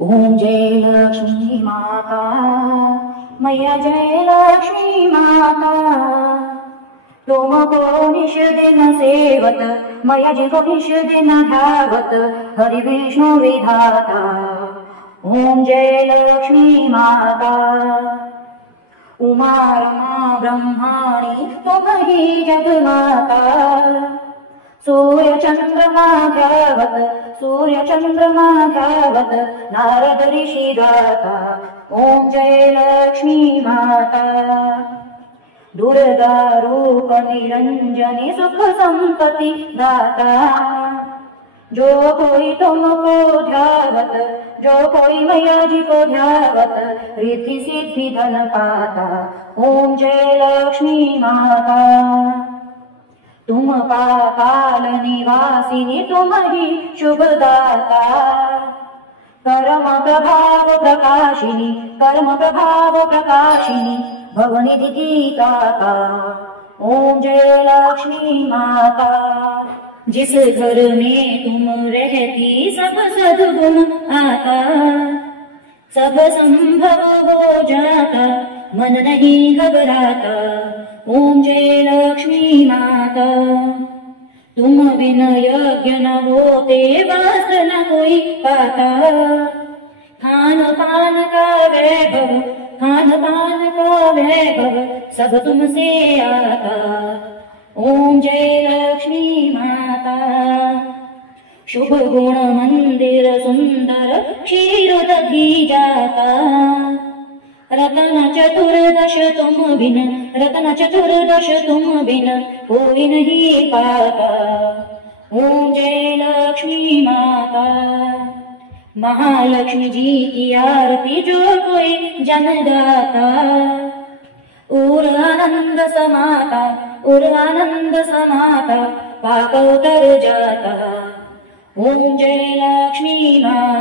ओम जय लक्ष्मी माता, मैया जय लक्ष्मी माता। तुमको निश दिन सेवत, मैया जी को निश दिन ध्यावत, हरि विष्णु विधाता। ओम जय लक्ष्मी माता। उमा रमा ब्रह्माणी तुम ही जगमाता। सूर्य चंद्रमा ध्यावत, सूर्य चंद्रमा ध्यावत, नारद ऋषि गाता। ओम जय लक्ष्मी माता। दुर्गा रूप निरंजनी सुख संपत्ति दाता। जो कोई तुमको ध्यावत, जो कोई मैया जी को ध्यावत, रिद्धि सिद्धि धन पाता। ओम जय लक्ष्मी माता। तुम पाताल निवासिनी तुम ही शुभदाता। कर्म प्रभाव प्रकाशिनी, कर्म प्रभाव प्रकाशिनी, भवनिधि गीताता। ओम जय लक्ष्मी माता। जिस घर में तुम रहती सब सद्गुण आता, सब संभव हो जाता, मन नहीं घबराता। ओम जय लक्ष्मी माता। तुम बिन यज्ञ न होते, वस्त्र न कोई पाता। खान पान का वैभव, खान पान का वैभव, सब तुमसे आता। ओम जय लक्ष्मी माता। शुभ गुण मंदिर सुंदर, क्षीर दधी जाता। रतन चतुर्दश तुम बिन, रतन चतुर्दश तुम बिन, कोई नहीं पाता। ओम जय लक्ष्मी माता। महालक्ष्मी जी की आरती जो कोई जन गाता, उर आनंद समाता, उर आनंद समाता, पाप उतर जाता। ओम जय लक्ष्मी माता।